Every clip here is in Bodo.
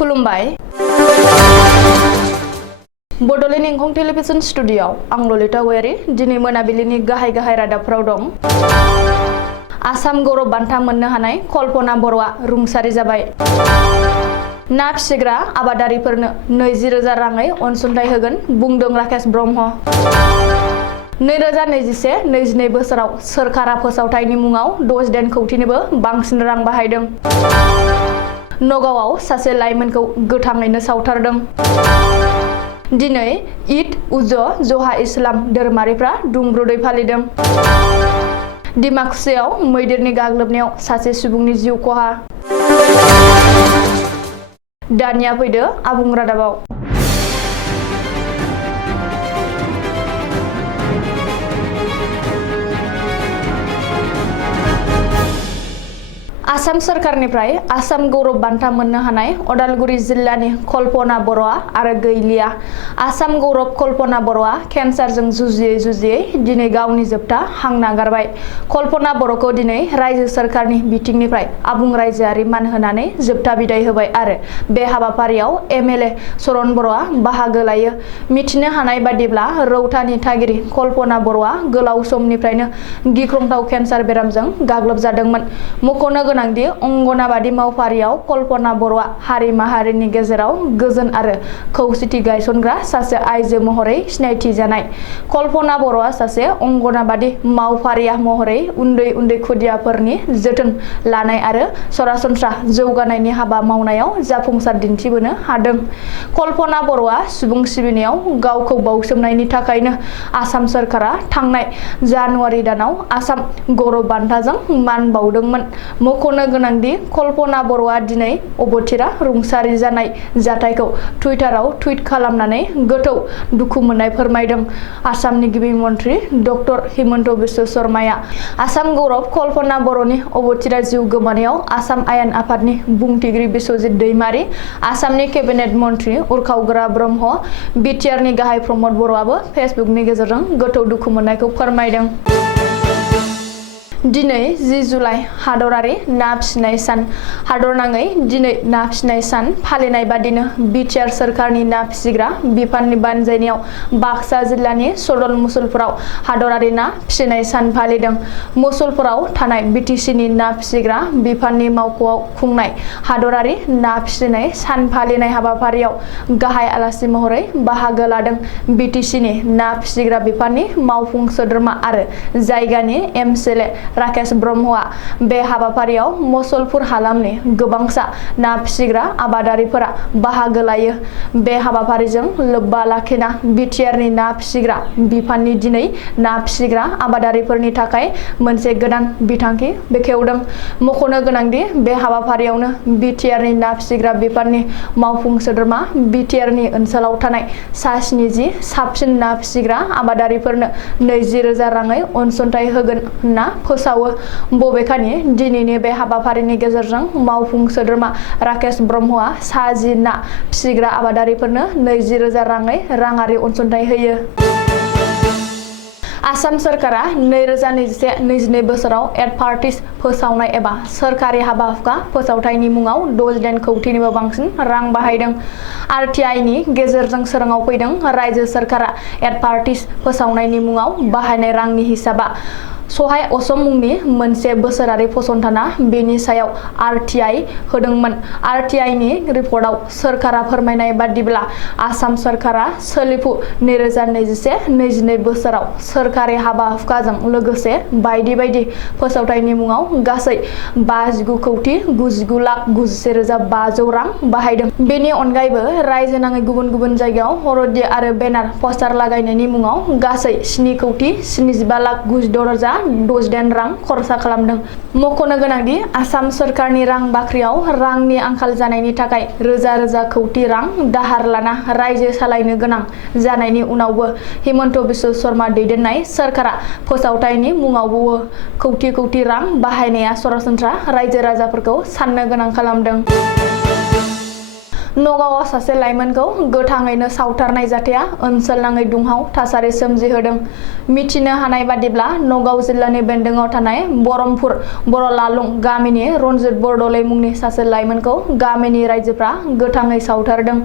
खुलुमबाय बड'लेण्ड इंखं टेलिभिजन स्टुडिय'आव आं ललिता गयारी दिनै मोनाबिलिनि गाहाय रादाबफोराव दं। आसाम गौरव बान्था मोननो हानाय कल्पना बर'आ रुंसारि जाबाय। ना फिसिग्रा आबादारिफोरनो 20,000 राङै अनसुंथाइ होगोन बुंदों राकेश ब्रह्म। 2021-22 बोसोराव सोरखारा फोसावथायनि मुङाव 60 कौटिनिबो बांसिन रां बाहायदों। नगावआव सासे लाइमोनखौ गोथाङैनो सावथारदों। दिनै ईद उज जहा इस्लाम धोरोमारिफ्रा दुंब्रुदै फालिदों। डिमाकुसियाव मैदेरनि गाग्लोबनायाव सासे सुबुंनि जिउ खहा। दानिया फैदो आबुं रादाबाव। आसाम सरकारनिफ्राय आसाम गौरव बान्था मोननो हानाय अदालगुरि जिल्लानि कल्पना बर'आ आरो गैलिया। आसाम गौरव कल्पना बर'आ केन्सारजों जुजियै दिनै गावनि जोबथा हां नागारबाय। कल्पना बर'खौ दिनै रायजो सरकारनि बिथिंनिफ्राय आबुं रायजोआरि मान होनानै जोबथा बिदाय होबाय आरो बे हाबाफारियाव एमएलए चरण बर'आ बाहागो लायो। मिथिनो हानाय बादिब्ला रौतानि थागिरि कल्पना बर'आ गोलाव समनिफ्रायनो गिख्रंथाव केन्सार बेरामजों गाग्लोबजादोंमोन। मख'नो गोनांदि अंगनाबादि मावफारियाव कल्पना बर'आ हारि माहारिनि गेजेराव गोजोन आरो खौसेथि गायसनग्रा सासे आइजो महरै सिनायथि जानाय। कल्पना बर'आ सासे अंगनाबादि मावफारिया महरै उन्दै खुदियाफोरनि जोथोन लानाय आरो सरासनस्रा जौगानायनि हाबा मावनायाव जाफुंसार दिन्थिबोनो हादों। कल्पना बर'आ सुबुं सिबिनायाव गावखौ बाउसोमनायनि थाखायनो आसाम सरकारा थांनाय जानुवारि दानाव आसाम गौरव बान्थाजों मान बाउदोंमोन। मख'नो गोनांदि कल्पना बर'आ दिनै अबथिरा रुंसारि जानाय जाथायखौ टुइटाराव टुइट खालामनानै गोथौ दुखु मोननाय फोरमायदों। आसामनि गिबि मन्त्रि डक्टर हिमन्त बिश्व शर्माया आसाम गौरव कल्पना बर'नि अबथिरा जिउ गोमानायाव आसाम आयेन आफादनि बुंथिगिरि बिश्वजित दैमारी, आसामनि केबिनेट मन्त्रि उरखावगोरा ब्रह्म, बिटिआरनि गाहाय प्रमद बर'आबो फेसबुकनि गेजेरजों गोथौ दुखु मोननायखौ फोरमायदों। दिनै 10 जुलाइ हादरारि ना फिसिनाय सान। हादरनाङै दिनै ना फिसिनाय सान फालिनाय बादिनो बिटिआर सोरखारनि ना फिसिग्रा बिफाननि बानजायनायाव बाक्सा जिल्लानि सदल मुसलपुराव हादरारि ना फिसिनाय सान फालिदों। मुसलपुराव थानाय बिटिसिनि ना फिसिग्रा बिफाननि मावख'आव खुंनाय हादरारि ना फिसिनाय सान फालिनाय हाबाफारियाव गाहाय आलासि महरै बाहागो लादों बिटिसिनि ना फिसिग्रा बिफाननि मावफुं सोद्रोमा आरो जायगानि एमसिएलए राकेश ब्रह्मआ। बे हाबाफारियाव मुसलपुर हालामनि गोबांसा ना फिसिग्रा आबादारिफोरा बाहागो लायो। बे हाबाफारिजों लोब्बा लाखिना बिटिआरनि ना फिसिग्रा बिफाननि दिनै ना फिसिग्रा आबादारिफोरनि थाखाय मोनसे गोदान बिथांखि बेखेवदों। मख'नो गोनांदि बे हाबाफारियावनो बिटिआरनि ना फिसिग्रा बिफाननि मावफुं सोद्रोमा बिटिआरनि ओनसोलाव थानाय सा 70 साबसिन ना फिसिग्रा आबादारिफोरनो 20,000 राङै अनसुंथाइ होगोन होनना फोसावो। बबेखानि दिनैनि बे हाबाफारिनि गेजेरजों मावफुं सोद्रोमा राकेश ब्रह्मआ सा 10 ना फिसिग्रा आबादारिफोरनो 20,000 राङै राङारि अनसुंथाइ होयो। आसाम सरकारा 2021-22 बोसोराव एडभार्टाइज फोसावनाय एबा सोरखारि हाबा-हुखा फोसावथायनि मुङाव 60 कौटिनिबो बांसिन रां बाहायदों। आरटिआइनि गेजेरजों सोराङाव फैदों। रायजो सरकारा एडभार्टाइज फोसावनायनि मुङाव बाहायनाय रांनि हिसाबा सहाय असम मुंनि मोनसे बोसोरारि फसंथाना बेनि सायाव आरटिआइ होदोंमोन। आरटिआइनि रिपर्टआव सोरखारा फोरमायनाय बादिब्ला आसाम सरकारा सोलिफु 2021-22 बोसोराव सोरखारि हाबा-हुखाजों लोगोसे बायदि फोसावथायनि मुङाव गासै 59 कौटि 99 लाख 91,500 रां बाहायदों। बेनि अनगायैबो रायजो नाङै गुबुन जायगायाव हर'दिये आरो बेनार पस्टार लागायनायनि मुङाव गासै 7 कौटि 75 लाख 96,060 रां खरसा खालामदों। मख'नो गोनांदि आसाम सरकारनि रां बाख्रियाव रांनि आंखाल जानायनि थाखाय रोजा कौटि रां दाहार लाना रायजो सालायनो गोनां जानायनि उनावबो हिमन्त बिश्व शर्मा दैदेननाय सोरखारा फोसावथायनि मुङावबो कौटि रां बाहायनाया सरासनस्रा रायजो राजाफोरखौ साननो गोनां खालामदों। नगावआव सासे लाइमोनखौ गोथाङैनो सावथारनाय जाथाया ओनसोलनाङै दुंहाव थासारि सोमजिहोदों। मिथिनो हानाय बादिब्ला नगाव जिल्लानि बेन्दोङाव थानाय बरमपुर बरलालुं गामिनि रनजित बरदलै मुंनि सासे लाइमोनखौ गामिनि रायजोफ्रा गोथाङै सावथारदों।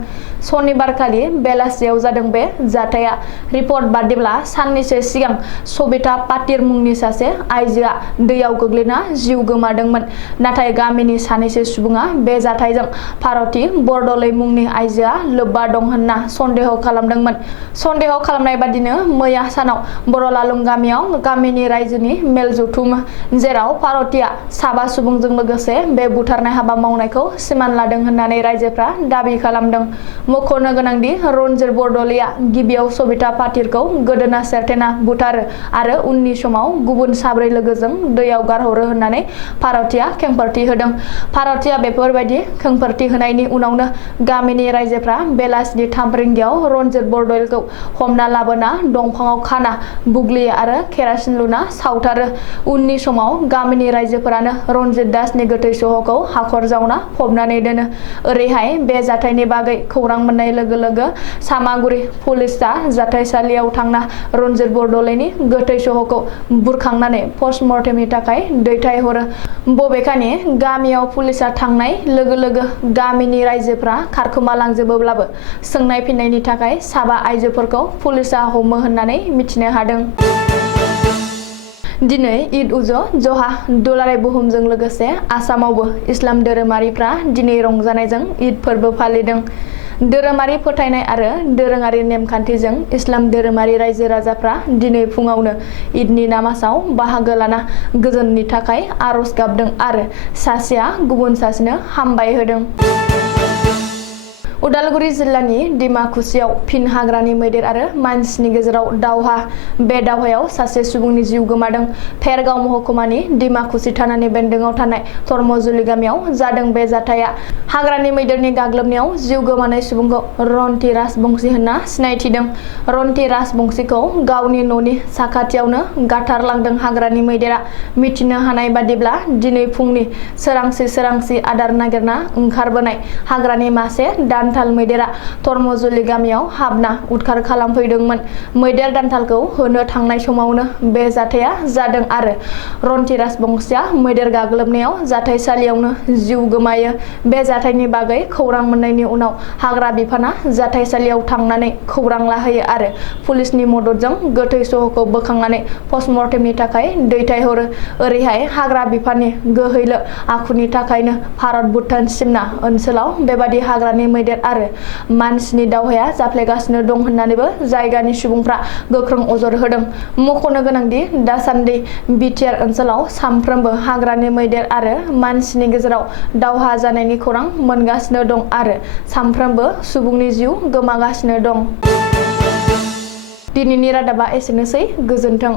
सनिबारखालि बेलासियाव जादों बे जाथाया। रिपर्ट बादिब्ला साननैसो सिगां सबिता पाटिर मुंनि सासे आइजोआ दैयाव गोग्लैना जिउ गोमादोंमोन। नाथाय गामिनि सानैसो सुबुङा बे जाथायजों भारती बरदलै मुंनि आइजोआ लोब्बा दं होनना सन्देह खालामदोंमोन। सन्देह खालामनाय बादिनो मैया सानाव बरलालुं गामियाव गामिनि रायजोनि मेल जथुम, जेराव भारतीया साबा सुबुंजों लोगोसे बे बुथारनाय हाबा मावनायखौ सिमान लादों होननानै रायजोफ्रा दाबि खालामदों। मख'नो गोनांदि रनजित बरदलैया गिबियाव सबिता पाटिरखौ गोदोना सेरथेना बुथारो आरो उननि समाव गुबुन साब्रै लोगोजों दैयाव गारहरो होननानै भारतीया खेंफोरथि होदों। भारतीया बेफोरबायदि खेंफोरथि होनायनि उनावनो गामिनि रायजोफ्रा बेलासिनि 3 रिंगायाव रनजित बरदलैखौ हमना लाबोना दंफाङाव खाना बुग्लियो आरो केरासिन लुना सावथारो। उननि समाव गामिनि रायजोफोरानो रनजित दासनि गोथै सहखौ हाखर जावना फबनानै दोनो। ओरैहाय बे जाथायनि बागै खौरां मोननाय लोगो लोगो सामागुरि पुलिसआ जाथायसालियाव थांना रनजित बरदलैनि गोथै सहखौ बुरखांनानै पस्टमर्टेमनि थाखाय दैथायहरो। बबेखानि गामियाव पुलिसआ थांनाय लोगो लोगो गामिनि रायजोफ्रा खारखोमालांजोबोब्लाबो सोंनाय फिननायनि थाखाय साबा आइजोफोरखौ पुलिसआ हमो होननानै मिथिनो हादों। दिनै ईद उज जहा दुलाराय बुहुमजों लोगोसे आसामावबो इस्लाम धोरोमारिफ्रा दिनै रंजानायजों ईद फोरबो फालिदों। धोरोमारि फोथायनाय आरो दोरोङारि नेमखान्थिजों इस्लाम धोरोमारि रायजो राजाफ्रा दिनै फुङावनो ईदनि नामाजाव बाहागो लाना गोजोननि थाखाय आरज गाबदों आरो सासेया गुबुन सासेनो हामबाय होदों। उदालगुरि जिल्लानि डिमाकुसियाव फिन हाग्रानि मैदेर आरो मानसिनि गेजेराव दावहा। बे दावहायाव सासे सुबुंनि जिउ गोमादों। फेरगाव महकुमानि डिमाकुसि थानानि बेन्दोङाव थानाय धर्मजुलि गामियाव जादों बे जाथाया। हाग्रानि मैदेरनि गाग्लोबनायाव जिउ गोमानाय सुबुंखौ रन्ति राजबंसि होनना सिनायथिदों। रन्ति राजबंसिखौ गावनि न'नि साखाथियावनो गाथारलांदों हाग्रानि मैदेरा। मिथिनो हानाय बादिब्ला दिनै फुंनि सोरांसि आदार नागिरना ओंखारबोनाय हाग्रानि मासे दान्थाल मैदेरा धर्मजुलि गामियाव हाबना उदखार खालामफैदोंमोन। मैदेर दान्थालखौ होनो थांनाय समावनो बे जाथाया जादों आरो रन्ति राजबंसिया मैदेर गाग्लोबनायाव जाथायसालियावनो जिउ गोमायो। बे जाथायनि बागै खौरां मोननायनि उनाव हाग्रा बिफाना जाथायसालियाव थांनानै खौरां लाहैयो आरो पुलिसनि मददजों गोथै सहखौ बोखांनानै पस्टमर्टेमनि थाखाय दैथायहरो। ओरैहाय हाग्रा बिफाननि गोहैलो आखुनि थाखायनो भारत भुटान सिमना ओनसोलाव बेबादि हाग्रानि मैदेर आरो मानसिनि दावहाया जाफ्लेगासिनो दं होननानैबो जायगानि सुबुंफ्रा गोख्रों अजद होदों। मख'नो गोनांदि दासान्दि बिटिआर ओनसोलाव सानफ्रोमबो हाग्रानि मैदेर आरो मानसिनि गेजेराव दावहा जानायनि खौरां मोनगासिनो दं आरो सानफ्रोमबो सुबुंनि जिउ गोमागासिनो दं। दिनैनि रादाबा एसेनोसै। गोजोन्थों।